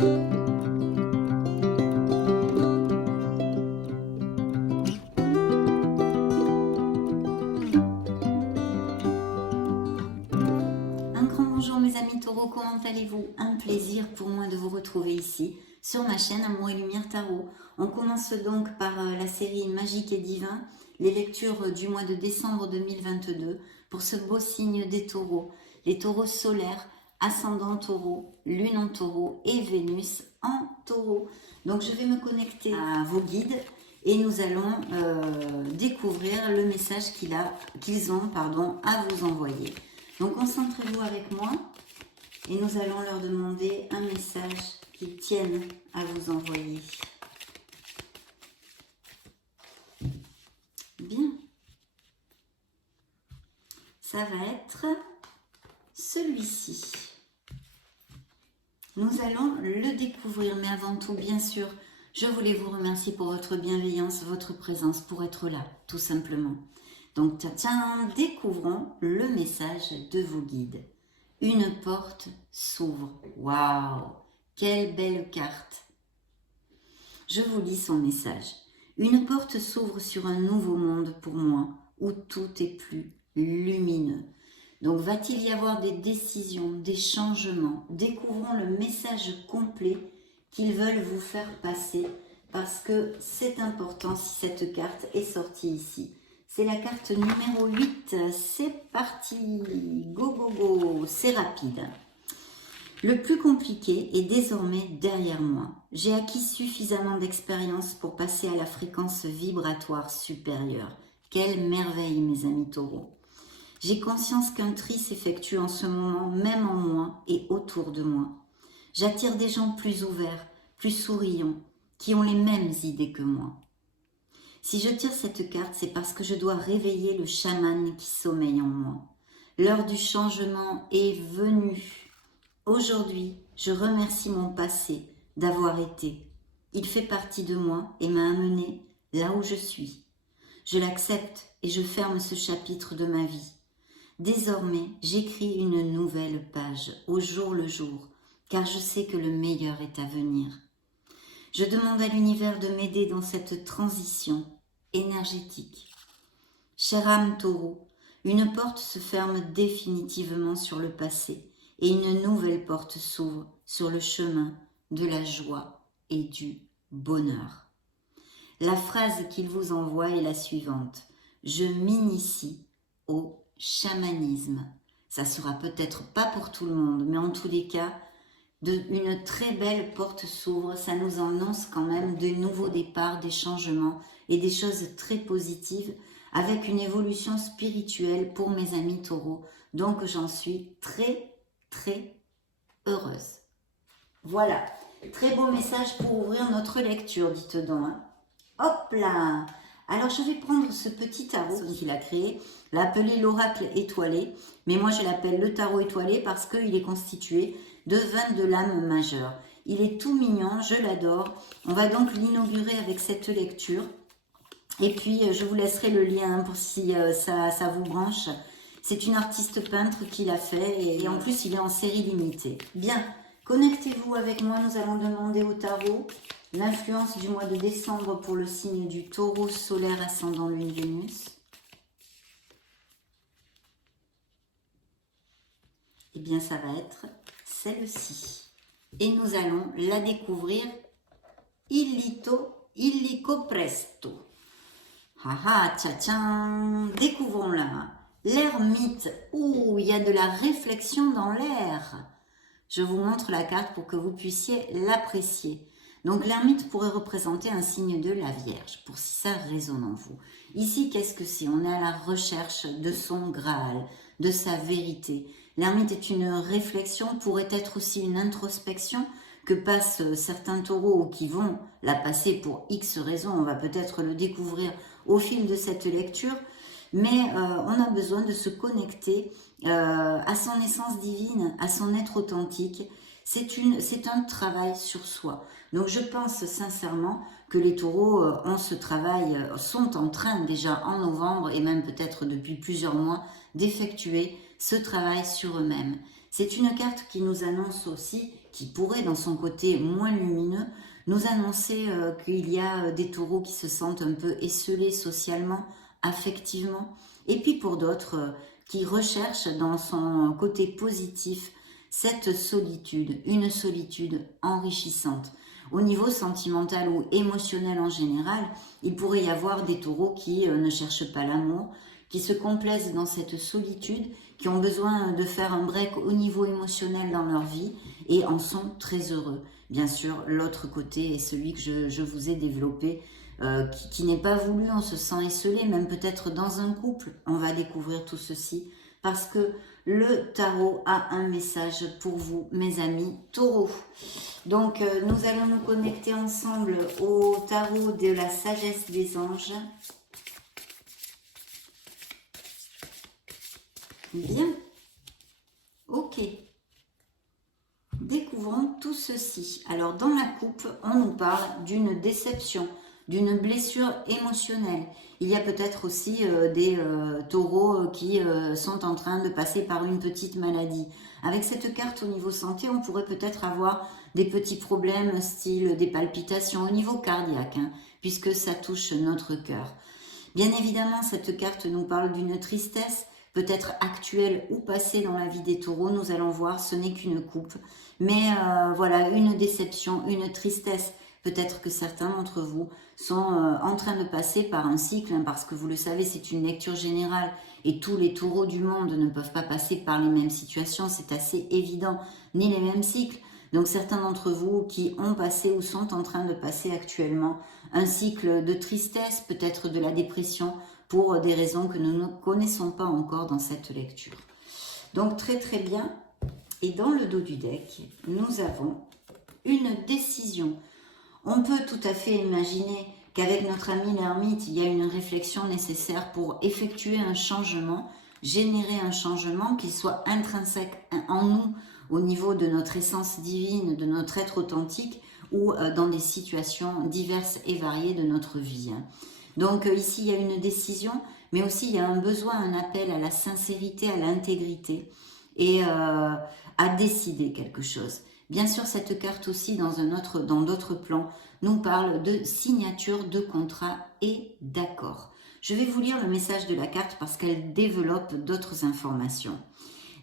Un grand bonjour mes amis taureaux, comment allez-vous? Un plaisir pour moi de vous retrouver ici sur ma chaîne Amour et Lumière Tarot. On commence donc par la série Magique et Divin, les lectures du mois de décembre 2022 pour ce beau signe des taureaux. Les taureaux solaires, ascendant taureau, lune en taureau et Vénus en taureau. Donc je vais me connecter à vos guides et nous allons découvrir le message qu'ils ont à vous envoyer. Donc concentrez-vous avec moi et nous allons leur demander un message qu'ils tiennent à vous envoyer. Bien. Ça va être celui-ci. Nous allons le découvrir, mais avant tout, bien sûr, je voulais vous remercier pour votre bienveillance, votre présence, pour être là, tout simplement. Donc, tiens, découvrons le message de vos guides. Une porte s'ouvre. Waouh! Quelle belle carte! Je vous lis son message. Une porte s'ouvre sur un nouveau monde pour moi, où tout est plus lumineux. Donc, va-t-il y avoir des décisions, des changements? Découvrons le message complet qu'ils veulent vous faire passer, parce que c'est important si cette carte est sortie ici. C'est la carte numéro 8, c'est parti, go go go, c'est rapide. Le plus compliqué est désormais derrière moi. J'ai acquis suffisamment d'expérience pour passer à la fréquence vibratoire supérieure. Quelle merveille mes amis taureaux. J'ai conscience qu'un tri s'effectue en ce moment, même en moi et autour de moi. J'attire des gens plus ouverts, plus souriants, qui ont les mêmes idées que moi. Si je tire cette carte, c'est parce que je dois réveiller le chaman qui sommeille en moi. L'heure du changement est venue. Aujourd'hui, je remercie mon passé d'avoir été. Il fait partie de moi et m'a amené là où je suis. Je l'accepte et je ferme ce chapitre de ma vie. Désormais, j'écris une nouvelle page, au jour le jour, car je sais que le meilleur est à venir. Je demande à l'univers de m'aider dans cette transition énergétique. Chère âme taureau, une porte se ferme définitivement sur le passé et une nouvelle porte s'ouvre sur le chemin de la joie et du bonheur. La phrase qu'il vous envoie est la suivante. Je m'initie au chamanisme. Ça sera peut-être pas pour tout le monde, mais en tous les cas, une très belle porte s'ouvre, ça nous annonce quand même de nouveaux départs, des changements et des choses très positives avec une évolution spirituelle pour mes amis taureaux. Donc j'en suis très très heureuse. Voilà, très beau message pour ouvrir notre lecture, dites donc. Hein. Hop là! Alors je vais prendre ce petit tarot qu'il a créé, l'appeler l'oracle étoilé, mais moi je l'appelle le tarot étoilé parce qu'il est constitué de 20 de l'âme majeure. Il est tout mignon, je l'adore. On va donc l'inaugurer avec cette lecture. Et puis je vous laisserai le lien pour si ça vous branche. C'est une artiste peintre qui l'a fait et en plus il est en série limitée. Bien, connectez-vous avec moi, nous allons demander au tarot l'influence du mois de décembre pour le signe du taureau solaire ascendant lune Vénus. Eh bien, ça va être celle-ci. Et nous allons la découvrir illico presto. Haha, tcha-tcha, découvrons-la. L'ermite. Ouh, il y a de la réflexion dans l'air. Je vous montre la carte pour que vous puissiez l'apprécier. Donc l'ermite pourrait représenter un signe de la Vierge, pour si ça résonne en vous. Ici, qu'est-ce que c'est? On est à la recherche de son Graal, de sa vérité. L'ermite est une réflexion, pourrait être aussi une introspection que passent certains taureaux ou qui vont la passer pour X raisons. On va peut-être le découvrir au fil de cette lecture. Mais on a besoin de se connecter à son essence divine, à son être authentique. C'est un travail sur soi. Donc je pense sincèrement que les taureaux ont ce travail, sont en train déjà en novembre et même peut-être depuis plusieurs mois d'effectuer ce travail sur eux-mêmes. C'est une carte qui nous annonce aussi qui pourrait, dans son côté moins lumineux, nous annoncer qu'il y a des taureaux qui se sentent un peu esseulés socialement, affectivement, et puis pour d'autres qui recherchent dans son côté positif cette solitude, une solitude enrichissante. Au niveau sentimental ou émotionnel en général, il pourrait y avoir des taureaux qui ne cherchent pas l'amour, qui se complaisent dans cette solitude, qui ont besoin de faire un break au niveau émotionnel dans leur vie et en sont très heureux. Bien sûr, l'autre côté est celui que je vous ai développé, qui n'est pas voulu, on se sent esselé, même peut-être dans un couple. On va découvrir tout ceci parce que le tarot a un message pour vous, mes amis taureaux. Donc, nous allons nous connecter ensemble au tarot de la sagesse des anges. Bien. Ok. Découvrons tout ceci. Alors, dans la coupe, on nous parle d'une déception, d'une blessure émotionnelle. Il y a peut-être aussi des taureaux qui sont en train de passer par une petite maladie. Avec cette carte au niveau santé, on pourrait peut-être avoir des petits problèmes style des palpitations au niveau cardiaque, hein, puisque ça touche notre cœur. Bien évidemment, cette carte nous parle d'une tristesse, peut-être actuelle ou passée dans la vie des taureaux. Nous allons voir, ce n'est qu'une coupe. Mais voilà, une déception, une tristesse. Peut-être que certains d'entre vous sont en train de passer par un cycle, hein, parce que vous le savez, c'est une lecture générale et tous les taureaux du monde ne peuvent pas passer par les mêmes situations, c'est assez évident, ni les mêmes cycles. Donc certains d'entre vous qui ont passé ou sont en train de passer actuellement un cycle de tristesse, peut-être de la dépression, pour des raisons que nous ne connaissons pas encore dans cette lecture. Donc très très bien. Et dans le dos du deck, nous avons une décision. On peut tout à fait imaginer qu'avec notre ami l'ermite, il y a une réflexion nécessaire pour effectuer un changement, générer un changement qui soit intrinsèque en nous, au niveau de notre essence divine, de notre être authentique, ou dans des situations diverses et variées de notre vie. Donc ici, il y a une décision, mais aussi il y a un besoin, un appel à la sincérité, à l'intégrité, et à décider quelque chose. Bien sûr, cette carte aussi, dans d'autres plans, nous parle de signature de contrat et d'accord. Je vais vous lire le message de la carte parce qu'elle développe d'autres informations.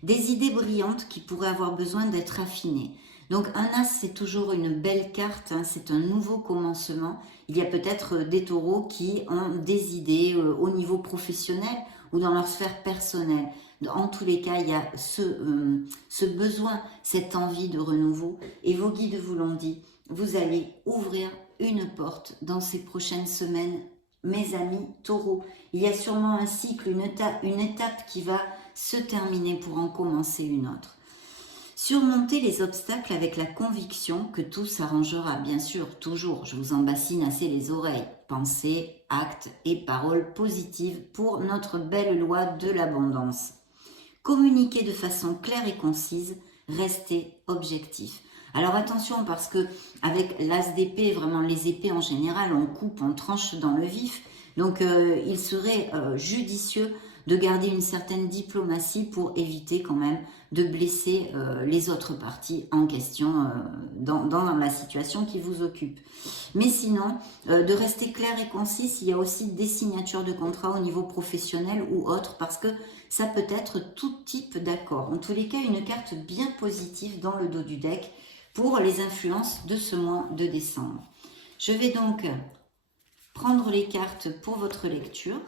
Des idées brillantes qui pourraient avoir besoin d'être affinées. Donc un as, c'est toujours une belle carte, hein, c'est un nouveau commencement. Il y a peut-être des taureaux qui ont des idées au niveau professionnel ou dans leur sphère personnelle. En tous les cas, il y a ce besoin, cette envie de renouveau. Et vos guides vous l'ont dit, vous allez ouvrir une porte dans ces prochaines semaines, mes amis taureaux. Il y a sûrement un cycle, une étape qui va se terminer pour en commencer une autre. Surmonter les obstacles avec la conviction que tout s'arrangera, bien sûr, toujours. Je vous en bassine assez les oreilles. Pensées, actes et paroles positives pour notre belle loi de l'abondance. Communiquer de façon claire et concise, rester objectif. Alors attention, parce que avec l'as d'épée, vraiment les épées en général, on coupe, on tranche dans le vif. Donc il serait judicieux de garder une certaine diplomatie pour éviter quand même de blesser les autres parties en question dans la situation qui vous occupe. Mais sinon, de rester clair et concis, il y a aussi des signatures de contrat au niveau professionnel ou autre, parce que ça peut être tout type d'accord. En tous les cas, une carte bien positive dans le dos du deck pour les influences de ce mois de décembre. Je vais donc prendre les cartes pour votre lecture.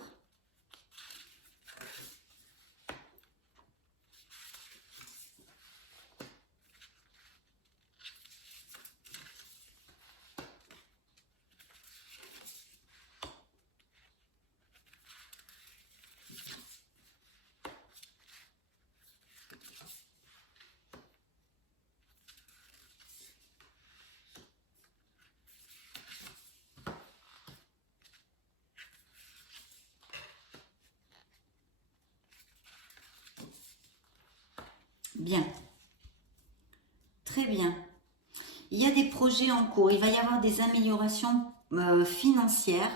Bien. Très bien. Il y a des projets en cours. Il va y avoir des améliorations financières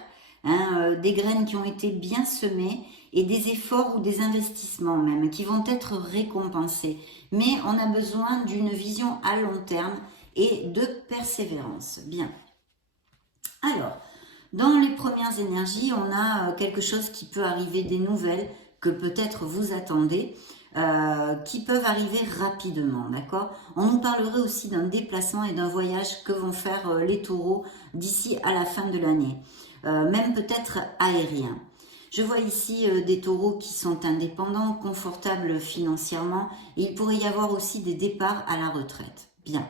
hein, des graines qui ont été bien semées et des efforts ou des investissements même qui vont être récompensés. Mais on a besoin d'une vision à long terme et de persévérance. Bien. Alors, dans les premières énergies, on a quelque chose qui peut arriver, des nouvelles que peut-être vous attendez, qui peuvent arriver rapidement, d'accord? On nous parlerait aussi d'un déplacement et d'un voyage que vont faire les taureaux d'ici à la fin de l'année, même peut-être aérien. Je vois ici des taureaux qui sont indépendants, confortables financièrement, et il pourrait y avoir aussi des départs à la retraite. Bien.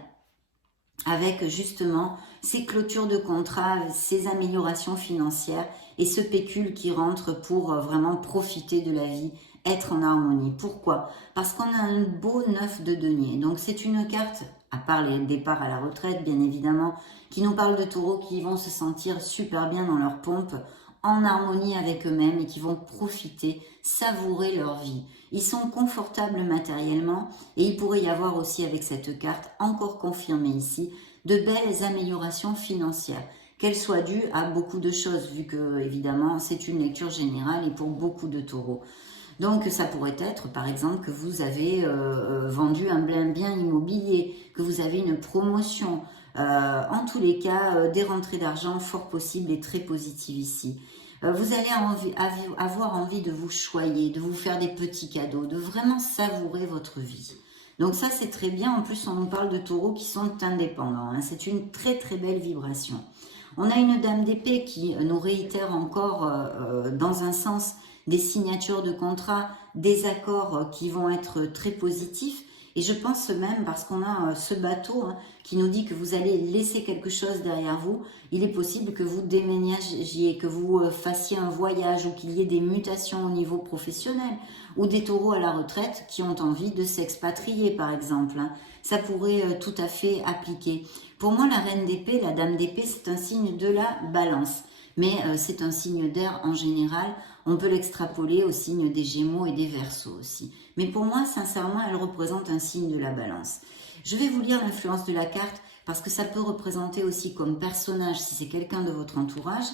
Avec justement ces clôtures de contrat, ces améliorations financières et ce pécule qui rentre pour vraiment profiter de la vie, être en harmonie. Pourquoi? Parce qu'on a un beau 9 de denier. Donc c'est une carte, à part les départs à la retraite bien évidemment, qui nous parle de taureaux qui vont se sentir super bien dans leur pompe, en harmonie avec eux-mêmes et qui vont profiter, savourer leur vie. Ils sont confortables matériellement et il pourrait y avoir aussi avec cette carte, encore confirmée ici, de belles améliorations financières, qu'elles soient dues à beaucoup de choses, vu que évidemment c'est une lecture générale et pour beaucoup de taureaux. Donc ça pourrait être par exemple que vous avez vendu un bien immobilier, que vous avez une promotion, en tous les cas des rentrées d'argent fort possibles et très positives ici. Vous allez avoir envie de vous choyer, de vous faire des petits cadeaux, de vraiment savourer votre vie. Donc ça c'est très bien, en plus on nous parle de taureaux qui sont indépendants, hein. C'est une très très belle vibration. On a une dame d'épée qui nous réitère encore dans un sens des signatures de contrats, des accords qui vont être très positifs. Et je pense même, parce qu'on a ce bateau hein, qui nous dit que vous allez laisser quelque chose derrière vous, il est possible que vous déménagiez, que vous fassiez un voyage ou qu'il y ait des mutations au niveau professionnel, ou des taureaux à la retraite qui ont envie de s'expatrier par exemple. Hein. Ça pourrait tout à fait appliquer. Pour moi, la reine d'épée, la dame d'épée, c'est un signe de la balance. Mais c'est un signe d'air en général. On peut l'extrapoler au signe des Gémeaux et des Verseaux aussi. Mais pour moi, sincèrement, elle représente un signe de la balance. Je vais vous lire l'influence de la carte parce que ça peut représenter aussi comme personnage, si c'est quelqu'un de votre entourage,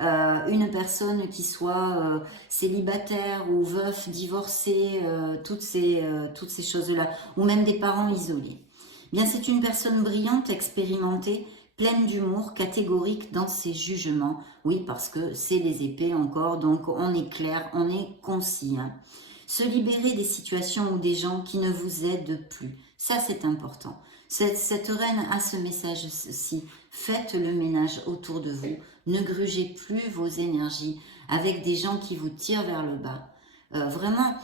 une personne qui soit célibataire ou veuf, divorcé, toutes ces choses-là, ou même des parents isolés. Bien, c'est une personne brillante, expérimentée, pleine d'humour, catégorique dans ses jugements. Oui, parce que c'est les épées encore, donc on est clair, on est concis. Hein. Se libérer des situations ou des gens qui ne vous aident plus. Ça, c'est important. Cette reine a ce message-ci. Faites le ménage autour de vous. Ne grugez plus vos énergies avec des gens qui vous tirent vers le bas. Vraiment,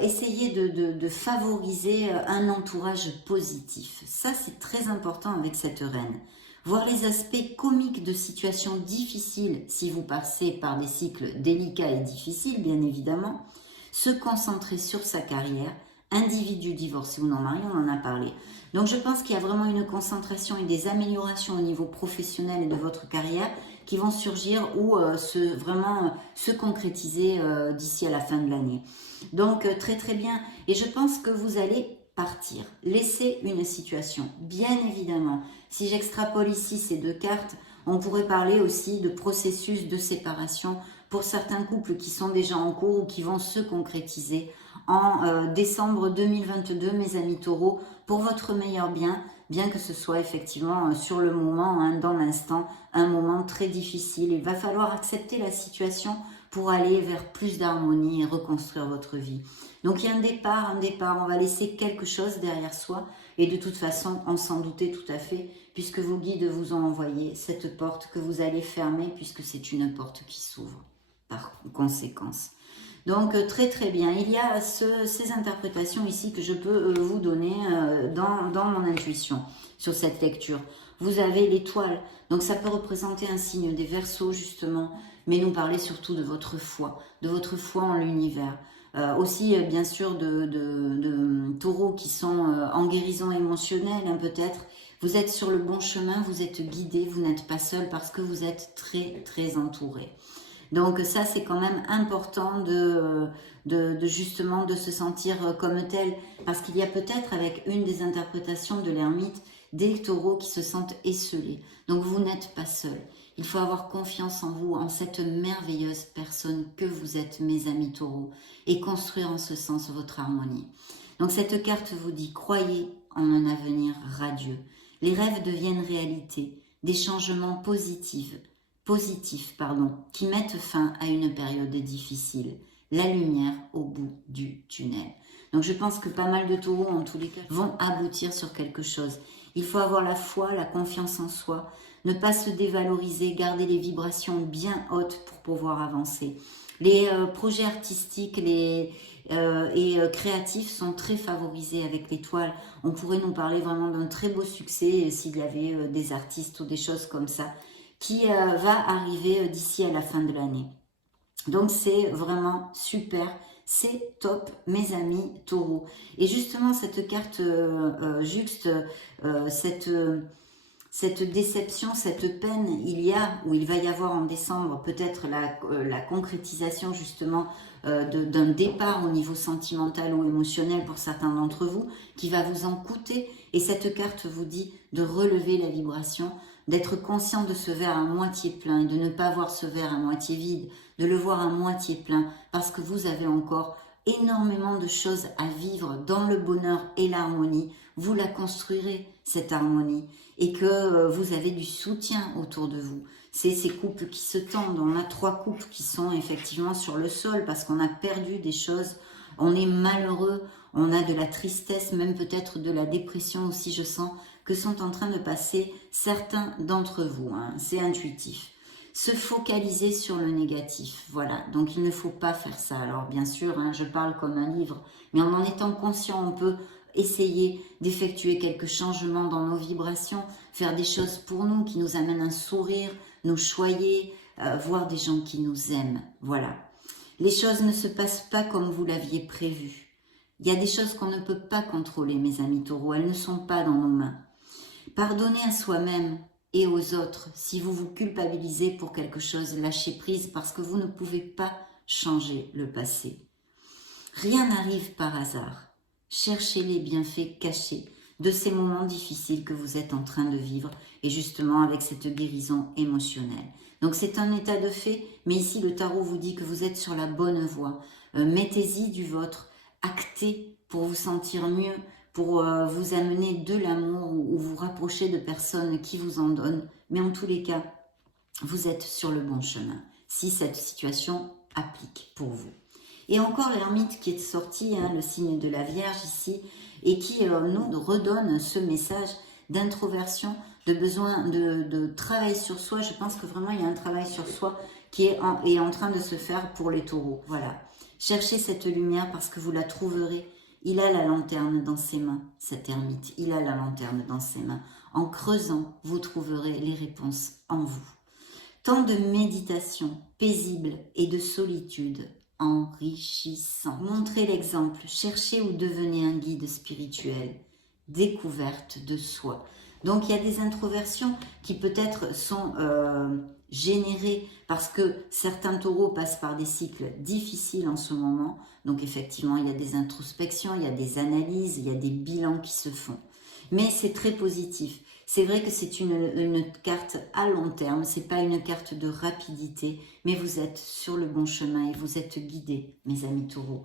essayez de favoriser un entourage positif. Ça, c'est très important avec cette reine. Voir les aspects comiques de situations difficiles si vous passez par des cycles délicats et difficiles, bien évidemment. Se concentrer sur sa carrière, individu divorcé ou non marié, on en a parlé. Donc je pense qu'il y a vraiment une concentration et des améliorations au niveau professionnel et de votre carrière qui vont surgir ou vraiment se concrétiser d'ici à la fin de l'année. Donc très très bien. Et je pense que vous allez partir, laisser une situation. Bien évidemment, si j'extrapole ici ces deux cartes, on pourrait parler aussi de processus de séparation pour certains couples qui sont déjà en cours ou qui vont se concrétiser en décembre 2022, mes amis taureaux, pour votre meilleur bien, bien que ce soit effectivement sur le moment, hein, dans l'instant, un moment très difficile. Il va falloir accepter la situation pour aller vers plus d'harmonie et reconstruire votre vie. Donc il y a un départ, on va laisser quelque chose derrière soi et de toute façon, on s'en doutait tout à fait puisque vos guides vous ont envoyé cette porte que vous allez fermer puisque c'est une porte qui s'ouvre par conséquence. Donc très très bien, il y a ces interprétations ici que je peux vous donner dans mon intuition sur cette lecture. Vous avez l'étoile, donc ça peut représenter un signe des Verseaux justement, mais nous parler surtout de votre foi en l'univers. Aussi bien sûr de taureaux qui sont en guérison émotionnelle hein, peut-être. Vous êtes sur le bon chemin, vous êtes guidé, vous n'êtes pas seul parce que vous êtes très très entouré. Donc ça c'est quand même important justement de se sentir comme tel parce qu'il y a peut-être avec une des interprétations de l'ermite des taureaux qui se sentent esselés. Donc vous n'êtes pas seul. Il faut avoir confiance en vous, en cette merveilleuse personne que vous êtes, mes amis taureaux, et construire en ce sens votre harmonie. Donc cette carte vous dit, croyez en un avenir radieux. Les rêves deviennent réalité, des changements positifs, qui mettent fin à une période difficile. La lumière au bout du tunnel. Donc je pense que pas mal de taureaux, en tous les cas, vont aboutir sur quelque chose. Il faut avoir la foi, la confiance en soi, ne pas se dévaloriser, garder les vibrations bien hautes pour pouvoir avancer. Les projets artistiques et créatifs sont très favorisés avec l'étoile. On pourrait nous parler vraiment d'un très beau succès s'il y avait des artistes ou des choses comme ça qui va arriver d'ici à la fin de l'année. Donc c'est vraiment super, c'est top mes amis taureaux. Et justement cette carte juxte, cette déception, cette peine, il va y avoir en décembre peut-être la concrétisation justement d'un départ au niveau sentimental ou émotionnel pour certains d'entre vous, qui va vous en coûter. Et cette carte vous dit de relever la vibration, d'être conscient de ce verre à moitié plein et de ne pas voir ce verre à moitié vide, de le voir à moitié plein, parce que vous avez encore énormément de choses à vivre dans le bonheur et l'harmonie. Vous la construirez, cette harmonie, et que vous avez du soutien autour de vous. C'est ces couples qui se tendent. On a 3 couples qui sont effectivement sur le sol parce qu'on a perdu des choses, on est malheureux, on a de la tristesse, même peut-être de la dépression aussi, je sens, que sont en train de passer certains d'entre vous. Hein. C'est intuitif. Se focaliser sur le négatif, voilà, donc il ne faut pas faire ça. Alors bien sûr, hein, je parle comme un livre, mais en étant conscient, on peut essayer d'effectuer quelques changements dans nos vibrations, faire des choses pour nous, qui nous amènent un sourire, nous choyer, voir des gens qui nous aiment, voilà. Les choses ne se passent pas comme vous l'aviez prévu. Il y a des choses qu'on ne peut pas contrôler, mes amis taureaux, elles ne sont pas dans nos mains. Pardonnez à soi-même et aux autres. Si vous vous culpabilisez pour quelque chose, lâchez prise parce que vous ne pouvez pas changer le passé. Rien n'arrive par hasard. Cherchez les bienfaits cachés de ces moments difficiles que vous êtes en train de vivre et justement avec cette guérison émotionnelle. Donc c'est un état de fait, mais ici le tarot vous dit que vous êtes sur la bonne voie. Mettez-y du vôtre, actez pour vous sentir mieux, pour vous amener de l'amour ou vous rapprocher de personnes qui vous en donnent. Mais en tous les cas, vous êtes sur le bon chemin, si cette situation applique pour vous. Et encore l'ermite qui est sorti, hein, le signe de la Vierge ici, et qui nous redonne ce message d'introversion, de besoin de travail sur soi. Je pense que vraiment il y a un travail sur soi qui est en train de se faire pour les taureaux. Voilà. Cherchez cette lumière parce que vous la trouverez. Il a la lanterne dans ses mains, cet ermite. Il a la lanterne dans ses mains. En creusant, vous trouverez les réponses en vous. Temps de méditation paisible et de solitude enrichissant. Montrez l'exemple, cherchez ou devenez un guide spirituel. Découverte de soi. Donc il y a des introversions qui peut-être sont générées parce que certains taureaux passent par des cycles difficiles en ce moment. Donc effectivement il y a des introspections, il y a des analyses, il y a des bilans qui se font. Mais c'est très positif. C'est vrai que c'est une carte à long terme, c'est pas une carte de rapidité, mais vous êtes sur le bon chemin et vous êtes guidés, mes amis taureaux.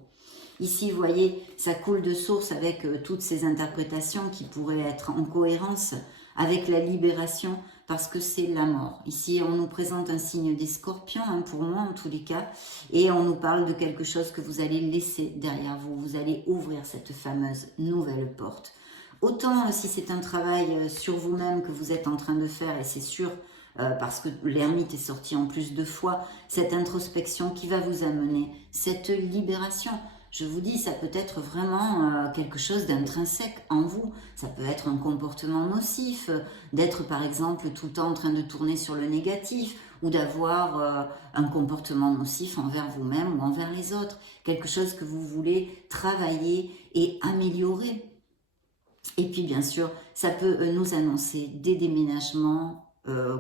Ici, vous voyez, ça coule de source avec toutes ces interprétations qui pourraient être en cohérence avec la libération, parce que c'est la mort. Ici, on nous présente un signe des scorpions, hein, pour moi en tous les cas, et on nous parle de quelque chose que vous allez laisser derrière vous. Vous allez ouvrir cette fameuse nouvelle porte. Autant si c'est un travail sur vous-même que vous êtes en train de faire, et c'est sûr, parce que l'ermite est sorti en plus 2 fois, cette introspection qui va vous amener cette libération. Je vous dis, ça peut être vraiment quelque chose d'intrinsèque en vous. Ça peut être un comportement nocif, d'être par exemple tout le temps en train de tourner sur le négatif, ou d'avoir un comportement nocif envers vous-même ou envers les autres. Quelque chose que vous voulez travailler et améliorer. Et puis bien sûr, ça peut nous annoncer des déménagements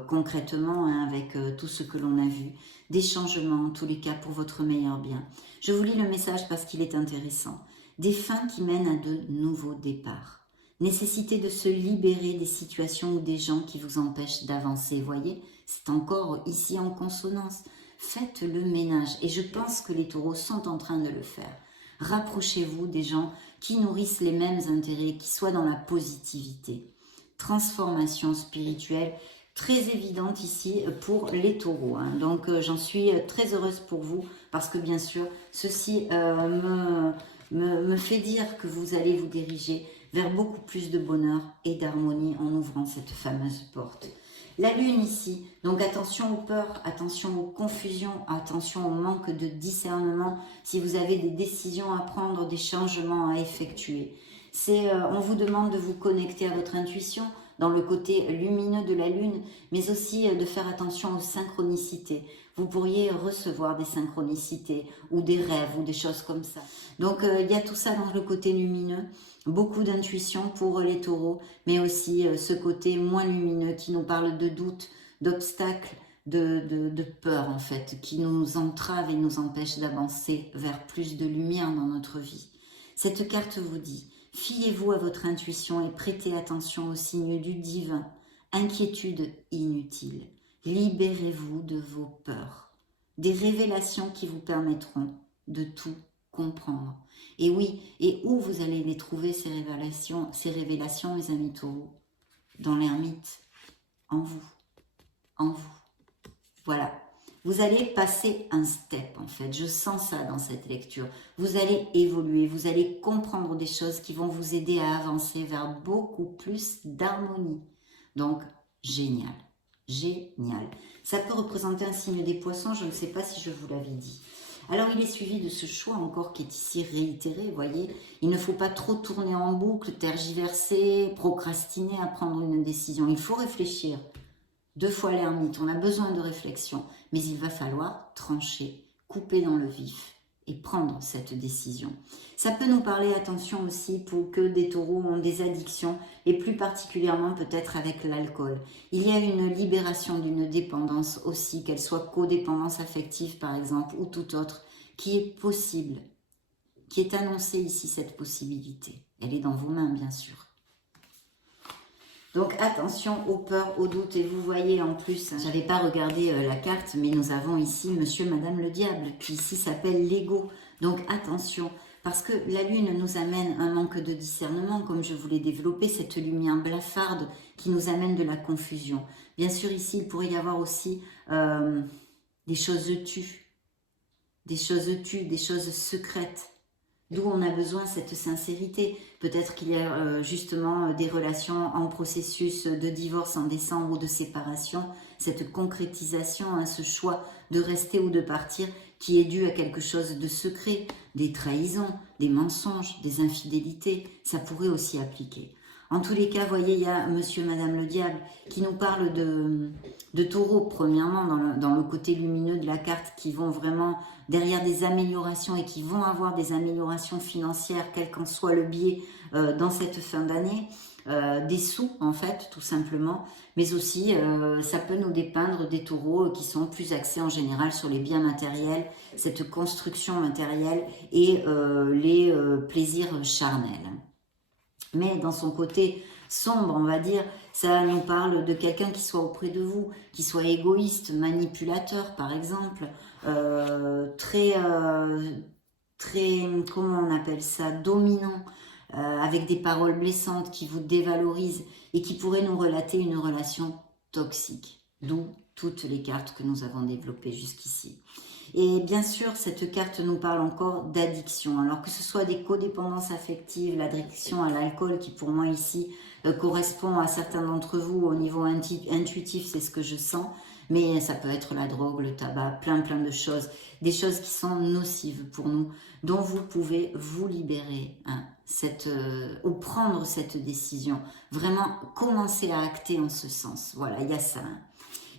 concrètement, hein, avec tout ce que l'on a vu, des changements en tous les cas pour votre meilleur bien. Je vous lis le message parce qu'il est intéressant. Des fins qui mènent à de nouveaux départs. Nécessité de se libérer des situations ou des gens qui vous empêchent d'avancer. Vous voyez, c'est encore ici en consonance. Faites le ménage. Et je pense que les taureaux sont en train de le faire. Rapprochez-vous des gens qui nourrissent les mêmes intérêts, qui soient dans la positivité. Transformation spirituelle très évidente ici pour les taureaux. Hein. Donc j'en suis très heureuse pour vous parce que bien sûr, ceci me fait dire que vous allez vous diriger vers beaucoup plus de bonheur et d'harmonie en ouvrant cette fameuse porte. La lune ici, donc attention aux peurs, attention aux confusions, attention au manque de discernement si vous avez des décisions à prendre, des changements à effectuer. On vous demande de vous connecter à votre intuition dans le côté lumineux de la lune, mais aussi de faire attention aux synchronicités. Vous pourriez recevoir des synchronicités ou des rêves ou des choses comme ça. Donc il y a tout ça dans le côté lumineux. Beaucoup d'intuition pour les taureaux, mais aussi ce côté moins lumineux qui nous parle de doutes, d'obstacles, de peur en fait, qui nous entrave et nous empêche d'avancer vers plus de lumière dans notre vie. Cette carte vous dit, fiez-vous à votre intuition et prêtez attention aux signes du divin. Inquiétude inutile. Libérez-vous de vos peurs. Des révélations qui vous permettront de tout comprendre. Et oui, et où vous allez les trouver ces révélations, mes amis taureaux? Dans l'ermite, en vous, en vous. Voilà, vous allez passer un step en fait, je sens ça dans cette lecture. Vous allez évoluer, vous allez comprendre des choses qui vont vous aider à avancer vers beaucoup plus d'harmonie. Donc, génial, génial. Ça peut représenter un signe des poissons, je ne sais pas si je vous l'avais dit. Alors, il est suivi de ce choix encore qui est ici réitéré, vous voyez. Il ne faut pas trop tourner en boucle, tergiverser, procrastiner à prendre une décision. Il faut réfléchir. 2 fois l'ermite, on a besoin de réflexion, mais il va falloir trancher, couper dans le vif et prendre cette décision. Ça peut nous parler, attention aussi, pour que des taureaux ont des addictions, et plus particulièrement peut-être avec l'alcool. Il y a une libération d'une dépendance aussi, qu'elle soit codépendance affective par exemple, ou tout autre, qui est possible, qui est annoncée ici, cette possibilité. Elle est dans vos mains, bien sûr. Donc attention aux peurs, aux doutes, et vous voyez en plus, je n'avais pas regardé la carte, mais nous avons ici monsieur, madame le diable, qui ici s'appelle l'ego. Donc attention, parce que la lune nous amène un manque de discernement, comme je vous l'ai développé, cette lumière blafarde qui nous amène de la confusion. Bien sûr ici, il pourrait y avoir aussi des choses tues, des choses secrètes. D'où on a besoin de cette sincérité. Peut-être qu'il y a justement des relations en processus de divorce en décembre ou de séparation. Cette concrétisation, hein, ce choix de rester ou de partir qui est dû à quelque chose de secret, des trahisons, des mensonges, des infidélités. Ça pourrait aussi appliquer. En tous les cas, vous voyez, il y a monsieur et madame le diable qui nous parle de taureaux, premièrement, dans le côté lumineux de la carte, qui vont vraiment derrière des améliorations et qui vont avoir des améliorations financières, quel qu'en soit le biais dans cette fin d'année, des sous en fait, tout simplement, mais aussi ça peut nous dépeindre des taureaux qui sont plus axés en général sur les biens matériels, cette construction matérielle et les plaisirs charnels. Mais dans son côté sombre, on va dire, ça nous parle de quelqu'un qui soit auprès de vous, qui soit égoïste, manipulateur par exemple, très, comment on appelle ça, dominant, avec des paroles blessantes qui vous dévalorisent et qui pourraient nous relater une relation toxique. D'où toutes les cartes que nous avons développées jusqu'ici. Et bien sûr, cette carte nous parle encore d'addiction. Alors que ce soit des codépendances affectives, l'addiction à l'alcool qui pour moi ici correspond à certains d'entre vous au niveau intuitif, c'est ce que je sens. Mais ça peut être la drogue, le tabac, plein de choses. Des choses qui sont nocives pour nous, dont vous pouvez vous libérer, hein, ou prendre cette décision. Vraiment commencer à acter en ce sens. Voilà, il y a ça. Hein.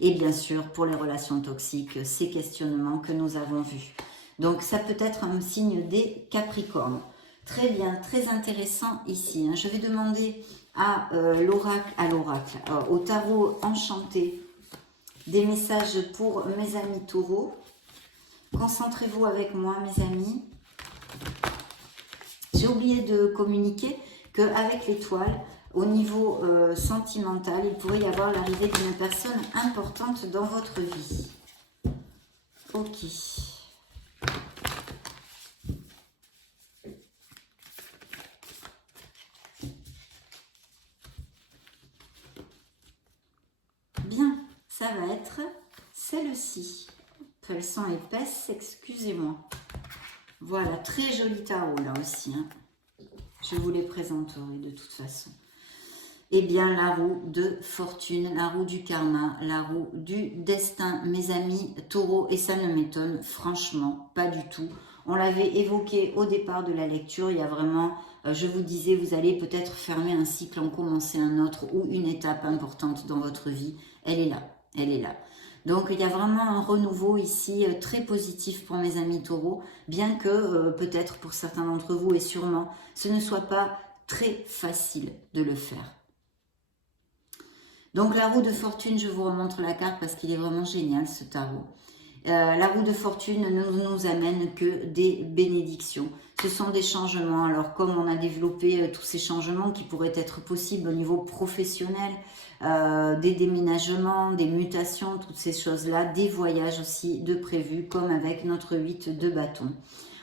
Et bien sûr, pour les relations toxiques, ces questionnements que nous avons vus. Donc, ça peut être un signe des Capricornes. Très bien, très intéressant ici. Hein. Je vais demander à l'oracle, au tarot enchanté, des messages pour mes amis taureaux. Concentrez-vous avec moi, mes amis. J'ai oublié de communiquer qu'avec l'étoile, au niveau sentimental, il pourrait y avoir l'arrivée d'une personne importante dans votre vie. Ok. Bien, ça va être celle-ci. Elles sont épaisses, excusez-moi. Voilà, très joli tarot là aussi. Hein. Je vous les présenterai de toute façon. Eh bien, la roue de fortune, la roue du karma, la roue du destin, mes amis taureaux, et ça ne m'étonne franchement pas du tout. On l'avait évoqué au départ de la lecture, il y a vraiment, je vous disais, vous allez peut-être fermer un cycle, en commencer un autre ou une étape importante dans votre vie. Elle est là, elle est là. Donc, il y a vraiment un renouveau ici très positif pour mes amis taureaux, bien que peut-être pour certains d'entre vous et sûrement, ce ne soit pas très facile de le faire. Donc la roue de fortune, je vous remontre la carte parce qu'il est vraiment génial ce tarot. La roue de fortune ne nous amène que des bénédictions. Ce sont des changements. Alors comme on a développé tous ces changements qui pourraient être possibles au niveau professionnel, des déménagements, des mutations, toutes ces choses-là, des voyages aussi de prévus comme avec notre 8 de bâton.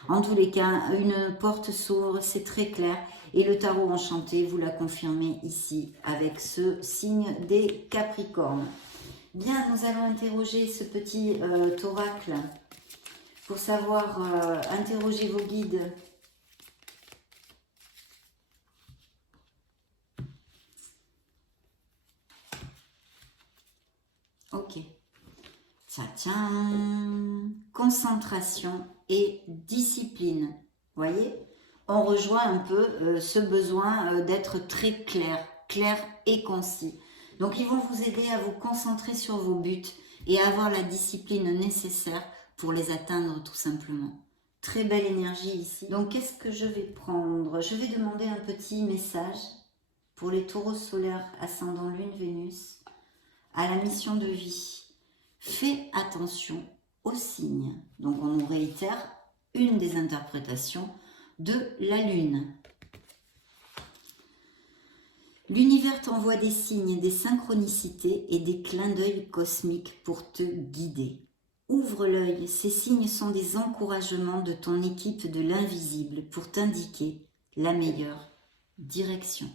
En tous les cas, une porte s'ouvre, c'est très clair. Et le tarot enchanté, vous la confirmez ici avec ce signe des Capricornes. Bien, nous allons interroger ce petit oracle pour savoir interroger vos guides. Ok. Tiens, concentration et discipline. Voyez, on rejoint un peu ce besoin d'être très clair, clair et concis. Donc, ils vont vous aider à vous concentrer sur vos buts et à avoir la discipline nécessaire pour les atteindre tout simplement. Très belle énergie ici. Donc, qu'est-ce que je vais prendre? Je vais demander un petit message pour les taureaux solaires ascendant Lune Vénus à la mission de vie. Fais attention aux signes. Donc, on nous réitère une des interprétations de la Lune. L'univers t'envoie des signes, des synchronicités et des clins d'œil cosmiques pour te guider. Ouvre l'œil, ces signes sont des encouragements de ton équipe de l'invisible pour t'indiquer la meilleure direction.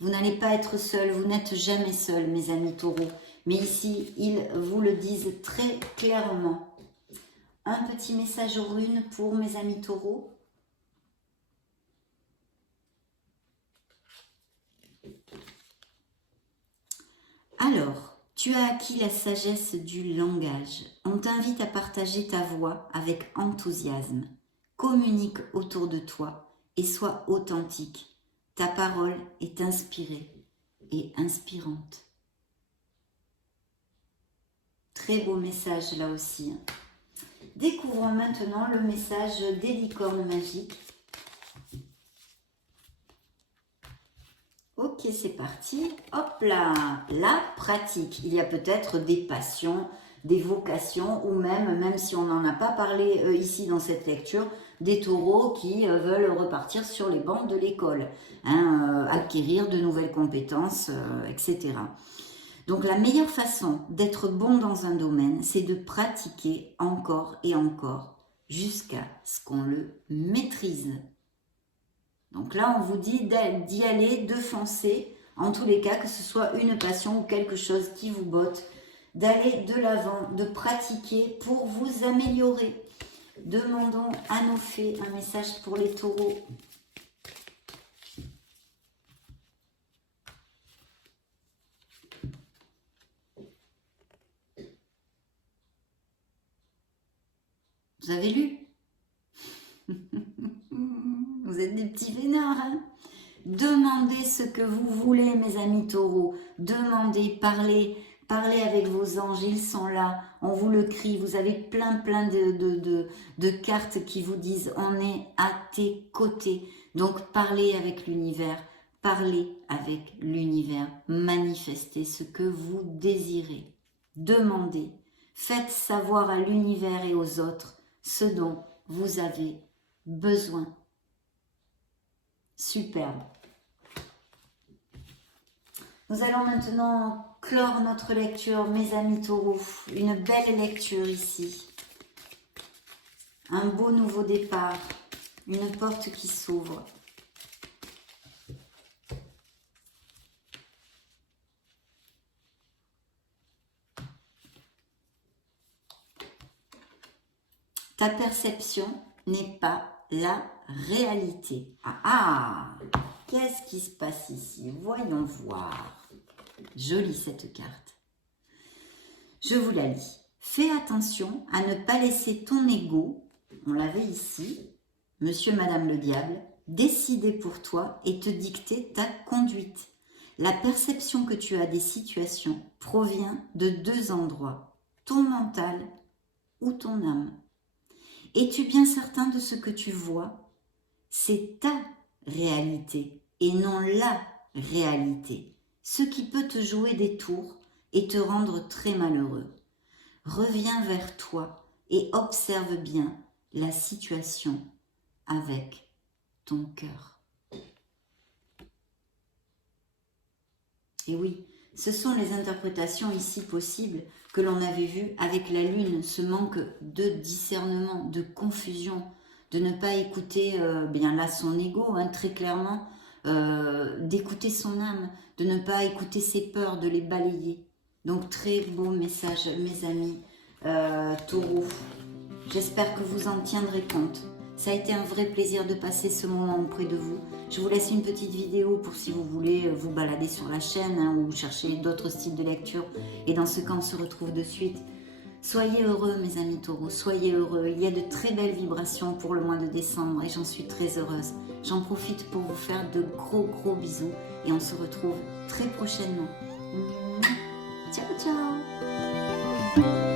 Vous n'allez pas être seul, vous n'êtes jamais seul, mes amis taureaux. Mais ici, ils vous le disent très clairement. Un petit message aux runes pour mes amis taureaux. Alors, tu as acquis la sagesse du langage. On t'invite à partager ta voix avec enthousiasme. Communique autour de toi et sois authentique. Ta parole est inspirée et inspirante. Très beau message là aussi. Découvrons maintenant le message des licornes magiques. Ok, c'est parti. Hop là, la pratique. Il y a peut-être des passions, des vocations ou même si on n'en a pas parlé ici dans cette lecture, des taureaux qui veulent repartir sur les bancs de l'école, hein, acquérir de nouvelles compétences, etc. Donc la meilleure façon d'être bon dans un domaine, c'est de pratiquer encore et encore jusqu'à ce qu'on le maîtrise. Donc là, on vous dit d'y aller, de foncer, en tous les cas, que ce soit une passion ou quelque chose qui vous botte, d'aller de l'avant, de pratiquer pour vous améliorer. Demandons à nos fées un message pour les taureaux. Vous avez lu? Vous êtes des petits vénards, hein? Demandez ce que vous voulez, mes amis taureaux. Demandez, parlez avec vos anges, ils sont là. On vous le crie, vous avez plein de cartes qui vous disent « on est à tes côtés ». Donc parlez avec l'univers, manifestez ce que vous désirez. Demandez, faites savoir à l'univers et aux autres ce dont vous avez besoin. Superbe. Nous allons maintenant clore notre lecture, mes amis taureaux. Une belle lecture ici. Un beau nouveau départ. Une porte qui s'ouvre. Ta perception n'est pas la réalité. Ah, qu'est-ce qui se passe ici? Voyons voir. Jolie cette carte. Je vous la lis. Fais attention à ne pas laisser ton ego, on l'avait ici, monsieur, madame le diable, décider pour toi et te dicter ta conduite. La perception que tu as des situations provient de deux endroits, ton mental ou ton âme. Es-tu bien certain de ce que tu vois? C'est ta réalité et non la réalité, ce qui peut te jouer des tours et te rendre très malheureux. Reviens vers toi et observe bien la situation avec ton cœur. Et oui, ce sont les interprétations ici possibles que l'on avait vues avec la lune, ce manque de discernement, de confusion, de ne pas écouter bien là son ego, très clairement, d'écouter son âme, de ne pas écouter ses peurs, de les balayer. Donc très beau message, mes amis taureaux. J'espère que vous en tiendrez compte. Ça a été un vrai plaisir de passer ce moment auprès de vous. Je vous laisse une petite vidéo pour si vous voulez vous balader sur la chaîne ou chercher d'autres styles de lecture. Et dans ce cas, on se retrouve de suite. Soyez heureux, mes amis taureaux, soyez heureux. Il y a de très belles vibrations pour le mois de décembre et j'en suis très heureuse. J'en profite pour vous faire de gros bisous et on se retrouve très prochainement. Ciao, ciao!